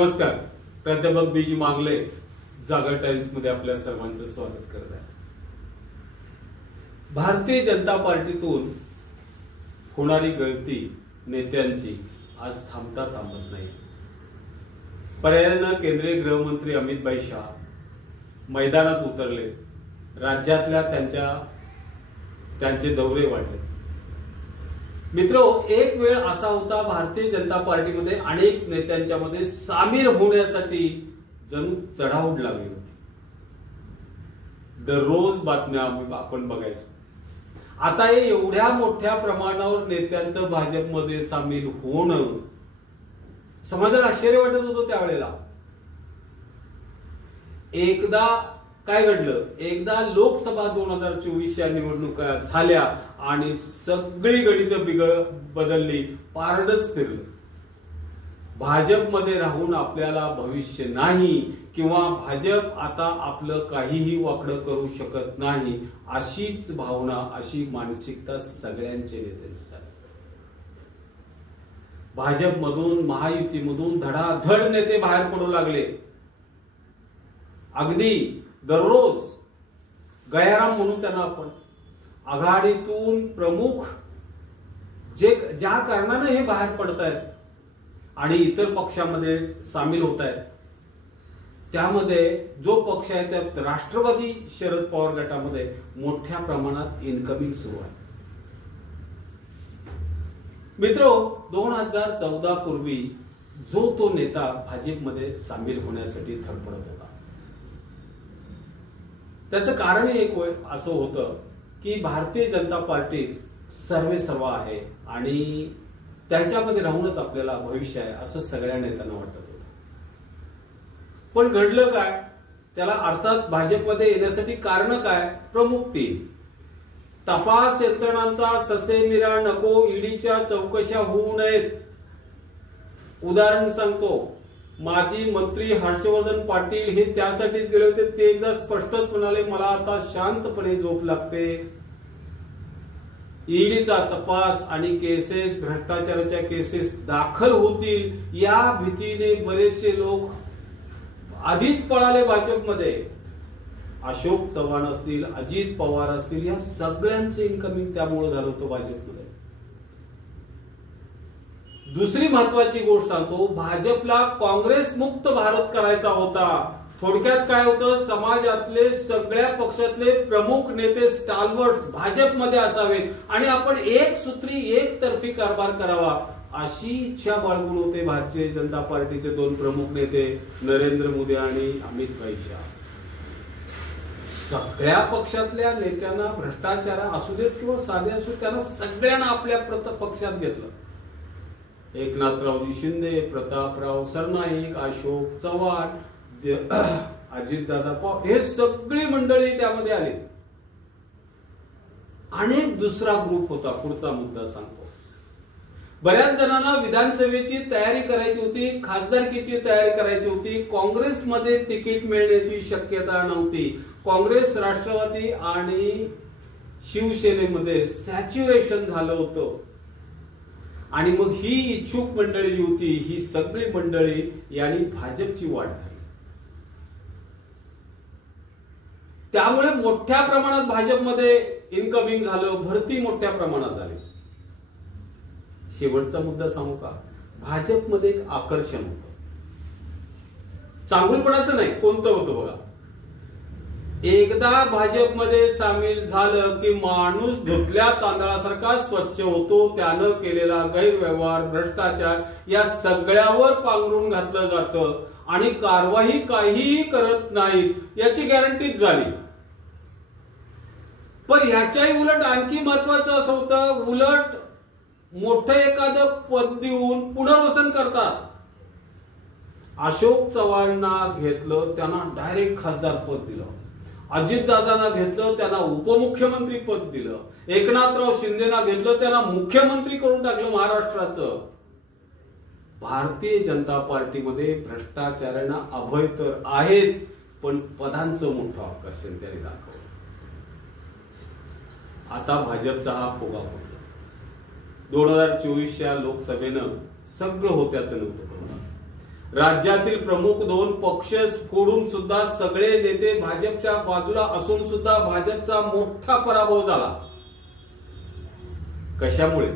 नमस्कार. प्राध्यापक बीजी मांगले जागर टाइम्स मध्ये आपल्या सर्वांचं स्वागत करत आहे. भारतीय जनता पार्टीतून होणारी गळती नेत्यांची आज थांबता थांबत नाही. पर्यायानं केंद्रीय गृहमंत्री अमित भाई शाह मैदानात उतरले. राज्यातल्या त्यांचे दौरे वाढले. मित्रो, एक वेळ असा होता भारतीय जनता पार्टीमध्ये अनेक नेत्यांच्या मध्ये सामील होण्यासाठी जणू चढाओढ लागली होती. दररोज बातम्या आपण बघायचो. आता हे एवढ्या मोठ्या प्रमाणावर नेत्यांचं भाजपमध्ये सामील होणं समाजाला आश्चर्य वाटत होतं. त्यावेळेला एकदा काय घडलं, एकदा लोकसभा 2024च्या निवडणुका झाल्या आणि सगळी गणितं बदलली, पारडच फिरलं. भाजपमध्ये राहून आपल्याला भविष्य नाही किंवा भाजप आता आपलं काहीही वाकडं करू शकत नाही, अशीच भावना, अशी मानसिकता सगळ्यांचे नेत्यांची झाली. भाजपमधून, महायुतीमधून धडाधड नेते बाहेर पडू लागले. अगदी दररोज गयाराम म्हणून त्यांना आपण आघाडीतून प्रमुख ज्या कारणाने हे बाहेर पडतायत आणि इतर पक्षामध्ये सामील होत आहेत, त्यामध्ये जो पक्ष आहे त्यात राष्ट्रवादी शरद पवार गटामध्ये मोठ्या प्रमाणात इनकमिंग सुरू आहे. मित्रो, 2014 पूर्वी जो तो नेता भाजपमध्ये सामील होण्यासाठी धडपडत होता, त्याचं कारण एक असं होतं की भारतीय जनता पार्टीच सर्वेसर्वा आहे आणि त्यांच्यामध्ये राहूनच आपल्याला भविष्य आहे, असं सगळ्या नेत्यांना वाटत होतं. पण घडलं काय? त्याला अर्थात भाजपमध्ये येण्यासाठी कारण काय? प्रमुख 3. तपास यंत्रणांचा ससेमिरा नको, ईडीच्या चौकशा होऊ नयेत. उदाहरण सांगतो, माजी मंत्री हर्षवर्धन पाटील हे त्यासाठीच गेले होते. ते एकदा स्पष्टच म्हणाले, मला आता शांतपणे झोप लागते. ईडीचा तपास आणि केसेस, भ्रष्टाचाराच्या केसेस दाखल होतील या भीतीने बरेचसे लोक आधीच पळाले भाजपमध्ये. अशोक चव्हाण असतील, अजित पवार असतील, या सगळ्यांचे इनकमिंग त्यामुळे झालं होतं भाजपमध्ये. दुसरी महत्वाची गोष्ट सांगतो, भाजपला काँग्रेस मुक्त भारत करायचा होता. थोडक्यात काय होतं, समाजातले सगळ्या पक्षातले प्रमुख नेते, स्टालवर्ड्स भाजपमध्ये असावेत आणि आपण एक सूत्री, एकतर्फी कारभार करावा, अशी इच्छा बाळगून होते भारतीय जनता पार्टीचे 2 प्रमुख नेते नरेंद्र मोदी आणि अमित भाई शाह. सगळ्या पक्षातल्या नेत्यांना, भ्रष्टाचार असू देत किंवा साधे असू, त्यांना सगळ्यांना आपल्या पक्षात घेतलं. एकनाथरावजी शिंदे, प्रतापराव सरनाईक, अशोक चव्हाण, अजितदादा पवार, हे सगळी मंडळी त्यामध्ये आली. अनेक दुसरा ग्रुप होता. पुढचा मुद्दा सांगतो. बऱ्याच जणांना विधानसभेची तयारी करायची होती, खासदारकीची तयारी करायची होती. काँग्रेसमध्ये तिकीट मिळण्याची शक्यता नव्हती. काँग्रेस, राष्ट्रवादी आणि शिवसेनेमध्ये सॅच्युरेशन झालं होतं आणि मग ही इच्छुक मंडळी जी होती, ही सगळी मंडळी यांनी भाजपची वाट धरली. त्यामुळे मोठ्या प्रमाणात भाजपमध्ये इनकमिंग झालं, भरती मोठ्या प्रमाणात झाली. शेवटचा मुद्दा सांगू का? भाजपमध्ये एक आकर्षण होतं. चांगुलपणाचं नाही, कोणतं होतं बघा. एकदा भाजपमध्ये सामील झालं की माणूस धुतल्या तांदळासारखा स्वच्छ होतो. त्यानं केलेला गैरव्यवहार, भ्रष्टाचार या सगळ्यावर पांघरून घातलं जातं आणि कारवाई काहीही करत नाहीत याची गॅरंटीच झाली. पण ह्याच्याही उलट आणखी महत्वाचं असं होतं, उलट मोठं एखादं पद देऊन पुनर्वसन करतात. अशोक चव्हाणांना घेतलं, त्यांना डायरेक्ट खासदार पद दिलं. अजितदादांना घेतलं, त्यांना उपमुख्यमंत्री पद दिलं. एकनाथराव शिंदेना घेतलं, त्यांना मुख्यमंत्री करून टाकलं महाराष्ट्राचं. भारतीय जनता पार्टीमध्ये भ्रष्टाचारांना अभय तर आहेच, पण पदांचं मोठं आकर्षण त्यांनी दाखवलं. आता भाजपचा हा फुगा फुटला. 2024च्या लोकसभेनं सगळं होत्याचं नव्हतं. राज्यातील प्रमुख 2 पक्ष फोडून सुद्धा सगळे नेते भाजपच्या बाजूला असून सुद्धा भाजपचा मोठा पराभव झाला. कशामुळे?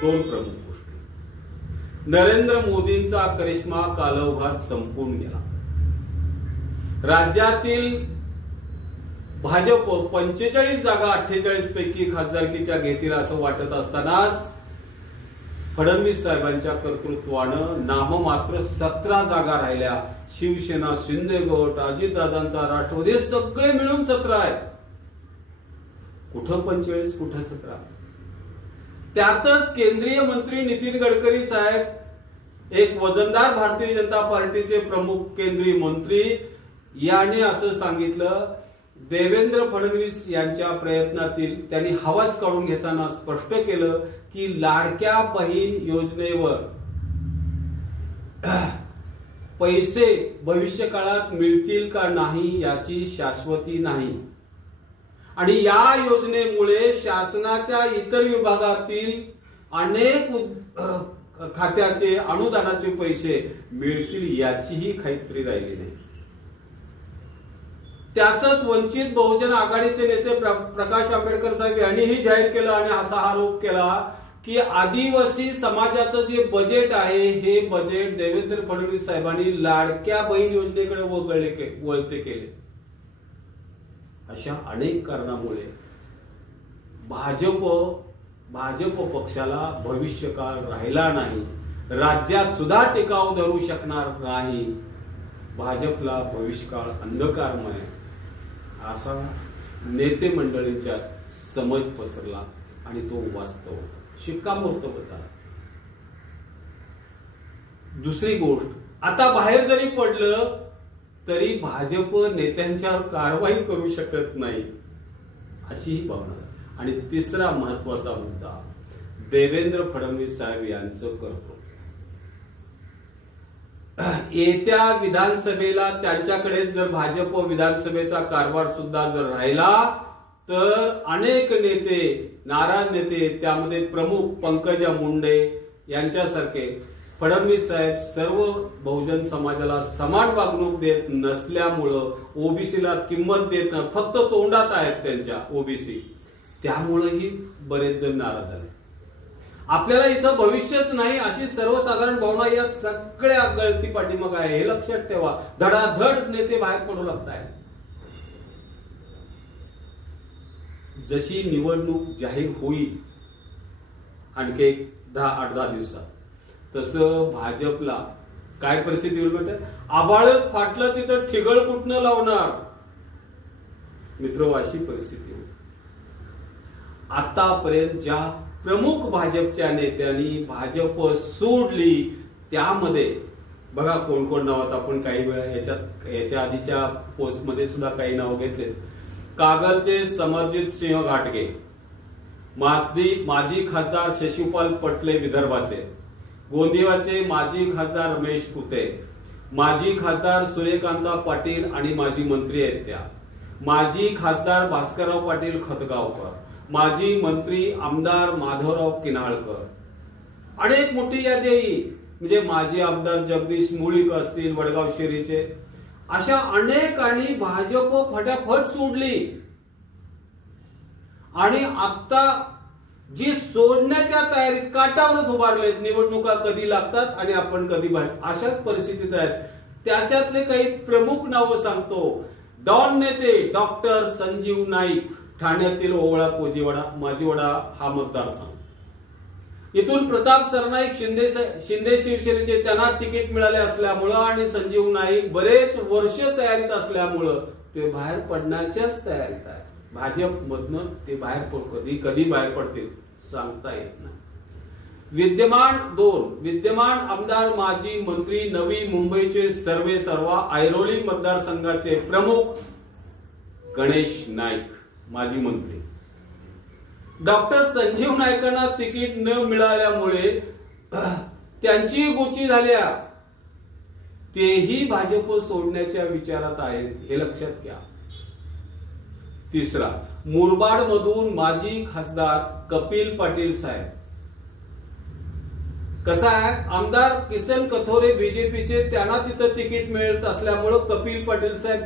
2 प्रमुख गोष्टी. नरेंद्र मोदींचा करिश्मा कालौघात संपून गेला. राज्यातील भाजप 45 जागा 48 पैकी खासदारकीच्या घेतील असं वाटत असतानाच फडणवीस साहेबांच्या कर्तृत्वानं नाममात्र 17 जागा राहिल्या. शिवसेना, शिंदे गट, अजितदादांचा राष्ट्रवादी सगळे मिळून 17 आहेत. कुठं 45 कुठं 17? त्यातच केंद्रीय मंत्री नितीन गडकरी साहेब एक वजनदार भारतीय जनता पार्टीचे प्रमुख केंद्रीय मंत्री याने असं सांगितलं, देवेंद्र फडणवीस यांच्या प्रयत्नातील त्यांनी हवाच काढून घेताना स्पष्ट केलं की लाडक्या बहीण योजनेवर पैसे भविष्य काळात मिळतील का नाही याची शाश्वती नाही आणि या योजनेमुळे शासनाच्या इतर विभागातील अनेक खात्याचे अनुदानाचे पैसे मिळतील याचीही खात्री राहिली नाही. त्याच वंचित बहुजन आघाडीचे नेते प्रकाश आंबेडकर साहेब यांनीही जाहीर केलं आणि असा आरोप केला की आदिवासी समाजाचं जे बजेट आहे हे बजेट देवेंद्र फडणवीस साहेबांनी लाडक्या बहीण योजनेकडे वळते केले. अशा अनेक कारणामुळे भाजप पक्षाला भविष्यकाळ राहिला नाही. राज्यात सुद्धा टिकाव धरू शकणार नाही. भाजपला भविष्यकाळ अंधकारमय असा नेते मंडळींच्या समज पसरला आणि तो वास्तव शिक्कामोर्तब झाला. दुसरी गोष्ट, आता बाहेर जरी पडलं तरी भाजप नेत्यांच्यावर कारवाई करू शकत नाही अशी ही भावना. आणि तिसरा महत्वाचा मुद्दा, देवेंद्र फडणवीस साहेब यांचं कर्तृत्व. येत्या विधानसभेला त्यांच्याकडे जर भाजप विधानसभेचा कारभार सुद्धा जर राहिला तर अनेक नेते, नाराज नेते, त्यामध्ये प्रमुख पंकजा मुंडे यांच्यासारखे, फडणवीस साहेब सर्व बहुजन समाजाला समान वागणूक देत नसल्यामुळं, ओबीसीला किंमत देत फक्त तोंडात आहेत त्यांच्या ओबीसी, त्यामुळेही बरेच जण नाराज झाले. आपल्याला इथं भविष्यच नाही अशी सर्वसाधारण भावना या सगळ्या गळती पाठीमागे आहे. हे लक्षात ठेवा. धडाधड नेते बाहेर पडू लागत आहेत. जशी निवडणूक जाहीर होईल आणखी 8-10 दिवसात, तसं भाजपला काय परिस्थिती होईल माहिती? आभाळच फाटलं तिथं ठिगळ कुठनं लावणार मित्र, अशी परिस्थिती होईल. आतापर्यंत ज्या प्रमुख भाजपच्या नेत्यांनी भाजप सोडली त्यामध्ये बघा कोण कोण नावात आपण काही वेळा याच्या आधीच्या पोस्टमध्ये सुद्धा काही नाव घेतले. कागलचे समरजित सिंह घाटगे, माजी खासदार शशिपाल पटले विदर्भाचे, गोंदियाचे माजी खासदार रमेश कुते, माजी खासदार सूर्यकांता पाटील आणि माजी मंत्री आहेत त्या, माजी खासदार भास्करराव पाटील खतगावकर, माजी मंत्री आमदार माधवराव किन्हाळकर, अनेक मोठी यादी, म्हणजे माजी आमदार जगदीश मुळीक असतील वडगाव शिरीचे, अशा अनेकांनी भाजप फटाफट सोडली. आणि आता जी सोडण्याच्या तयारीत काटावरच उभारलेत, निवडणुका कधी लागतात आणि आपण कधी बाहेर, अशाच परिस्थितीत आहेत. त्याच्यातले काही प्रमुख नावं सांगतो. डॉन नेते डॉक्टर संजीव नाईक, ठाण्यातील ओवळा कोजीवाडा माजीवाडा हा मतदारसंघ. इथून प्रताप सरनाईक शिंदे शिवसेनेचे, त्यांना तिकीट मिळाले असल्यामुळं आणि संजीव नाईक बरेच वर्ष तयारीत असल्यामुळं ते बाहेर पडण्याच्याच तयारीत आहे. भाजप मधनं ते बाहेर कधी बाहेर पडतील सांगता येत नाही. विद्यमान आमदार माजी मंत्री नवी मुंबईचे सर्वेसर्वा ऐरोली मतदारसंघाचे प्रमुख गणेश नाईक माजी मंत्री. डॉक्टर संजीव नाईकांना तिकीट न मिळाल्यामुळे त्यांची गोची झाल्या, तेही भाजप सोडण्याच्या विचारात आहेत, हे लक्षात घ्या. तिसरा, मुरबाड मधून माजी खासदार कपिल पाटील साहेब, कसा आहे, आमदार किसन कथोरे बीजेपीचे, त्यांना तिथं तिकीट मिळत असल्यामुळं कपिल पाटील साहेब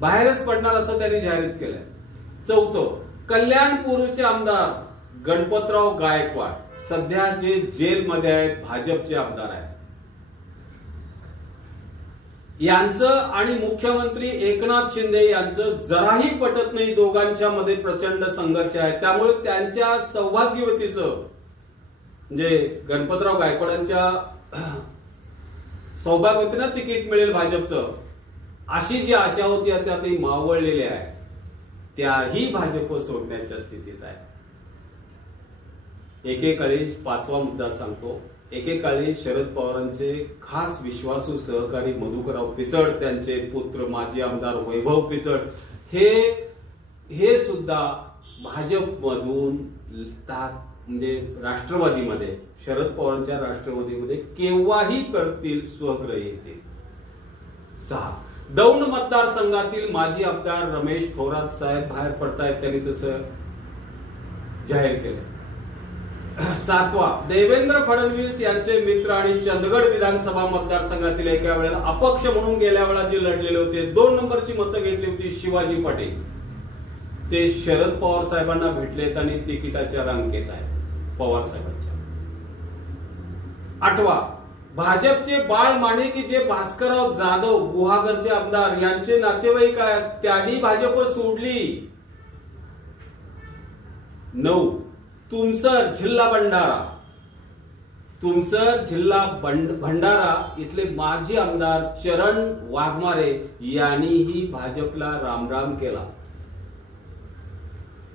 बाहेरच पडणार असं त्यांनी जाहीर केलंय. चौथं, कल्याणपूरचे आमदार गणपतराव गायकवाड सध्या जे जेलमध्ये आहेत, भाजपचे आमदार आहेत, यांचं आणि मुख्यमंत्री एकनाथ शिंदे यांचं जराही पटत नाही. दोघांच्या मध्ये प्रचंड संघर्ष आहे. त्यामुळे त्यांच्या सौभाग्यवतीचं म्हणजे गणपतराव गायकवाडांच्या सौभाग्यवतींना तिकीट मिळेल भाजपचं, अशी जी आशा होती त्या ती मावळलेली आहे. त्याही भाजप सोडण्याच्या स्थितीत आहे. एकेकाळी 5वा मुद्दा सांगतो, एकेकाळी शरद पवारांचे खास विश्वासू सहकारी मधुकरराव पिचड, त्यांचे पुत्र माजी आमदार वैभव पिचड हे सुद्धा भाजपमधून म्हणजे राष्ट्रवादीमध्ये, शरद पवारांच्या राष्ट्रवादीमध्ये केव्हाही करतील स्वग्रही येतील. 6, दौंड मतदारसंघातील माजी आमदार रमेश थोरात साहेब बाहेर पडतायत, त्यांनी तसं जाहीर केलं. 7वा, देवेंद्र फडणवीस यांचे मित्र आणि चंदगड विधानसभा मतदारसंघातील एका वेळेला अपक्ष म्हणून गेल्या वेळा जे लढलेले होते, 2 नंबरची मतं घेतली होती शिवाजी पाटील, ते शरद पवार साहेबांना भेटलेत आणि तिकिटाच्या रांगेत आहेत पवार साहेबांच्या. 8वा, भाजपचे बाळ माने की जे भास्करराव जाधव गुहागरचे आमदार यांचे नातेवाईक आहेत, त्यांनी भाजप सोडली. 9, तुमसर जिल्हा भंडारा इथले माजी आमदार चरण वाघमारे यांनीही भाजपला रामराम केला.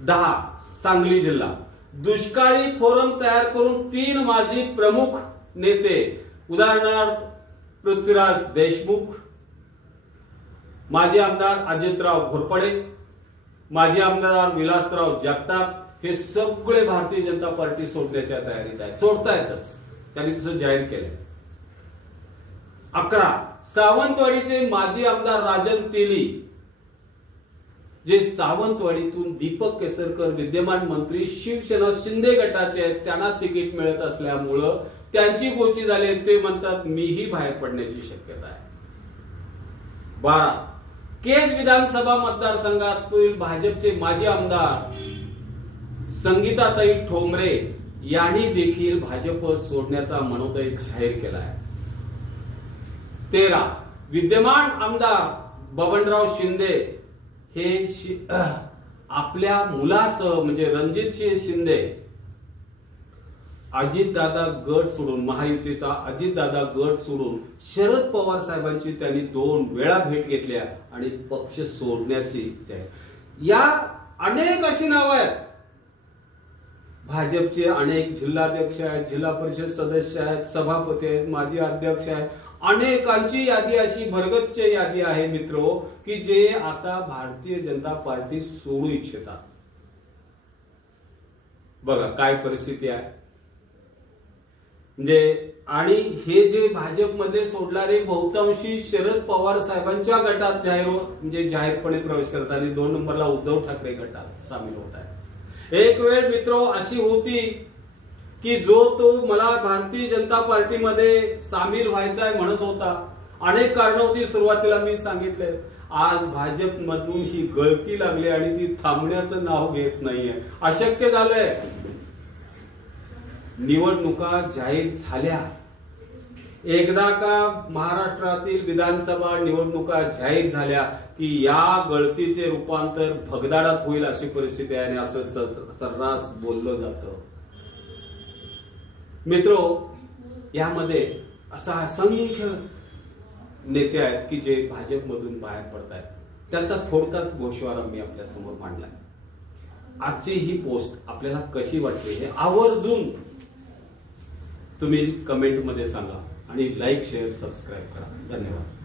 10, सांगली जिल्हा दुष्काळी फोरम तयार करून 3 माजी प्रमुख नेते, उदाहरणार्थ पृथ्वीराज देशमुख, माजी आमदार अजितराव घोरपडे, माजी आमदार विलासराव जगताप, हे सगळे भारतीय जनता पार्टी सोडण्याच्या तयारीत आहेत, सोडतायतच, त्यांनी तसं जाहीर केलंय. 11, सावंतवाडीचे माजी आमदार राजन तेली, जे सावंतवाडीतून दीपक केसरकर विद्यमान मंत्री शिवसेना शिंदे गटाचे आहेत, त्यांना तिकीट मिळत असल्यामुळं त्यांची गोची झाली, ते म्हणतात मीही बाहेर पडण्याची शक्यता आहे. 12, केज विधानसभा मतदारसंघातील भाजपचे माजी आमदार संगीताताई ठोंबरे यांनी देखील भाजप सोडण्याचा मनोदय जाहीर केला आहे. 13, विद्यमान आमदार बबनराव शिंदे हे आपल्या मुलासह म्हणजे रणजितसिंह शिंदे अजितदादा गट सोडून, महायुतीचा अजितदादा गट सोडून शरद पवार साहेबांची त्यांनी 2 वेळा भेट घेतल्या आणि पक्ष सोडण्याची या अनेक अशी नावं आहेत. भाजपचे अनेक जिल्हाध्यक्ष आहेत, जिल्हा परिषद सदस्य आहेत, सभापती आहेत, माजी अध्यक्ष आहेत, अनेकांची यादी अशी भरगतची यादी आहे मित्रो, की जे आता भारतीय जनता पार्टी सोडू इच्छितात. बघा काय परिस्थिती आहे. म्हणजे आणि हे जे भाजपमध्ये सोडणारे बहुतांशी शरद पवार साहेबांच्या गटात जाहीरपणे प्रवेश करतात आणि 2 नंबरला उद्धव ठाकरे गटात सामील होत आहेत. एक वेळ मित्रो अशी होती की जो तो मला भारतीय जनता पार्टीमध्ये सामील व्हायचा आहे म्हणत होता. अनेक कारण होती, सुरुवातीला मी सांगितले. आज भाजपमधून ही गळती लागली आणि ती थांबण्याचं नाव घेत नाहीये. अशक्य झालंय. निवडणुका जाहीर झाल्या, एकदा का महाराष्ट्रातील विधानसभा निवडणुका जाहीर झाल्या की या गळतीचे रूपांतर भगदाडात होईल अशी परिस्थिती आहे आणि असं सर्रास बोललं जातं. मित्रो, यामध्ये असा असंख्य नेते आहेत की जे भाजपमधून बाहेर पडत आहेत. त्यांचा थोडकाच गोषवारा मी आपल्या समोर मांडलाय. आजची ही पोस्ट आपल्याला कशी वाटली हे आवर्जून तुम्ही कमेंट मध्ये सांगा आणि लाईक, शेअर, सबस्क्राईब करा. धन्यवाद.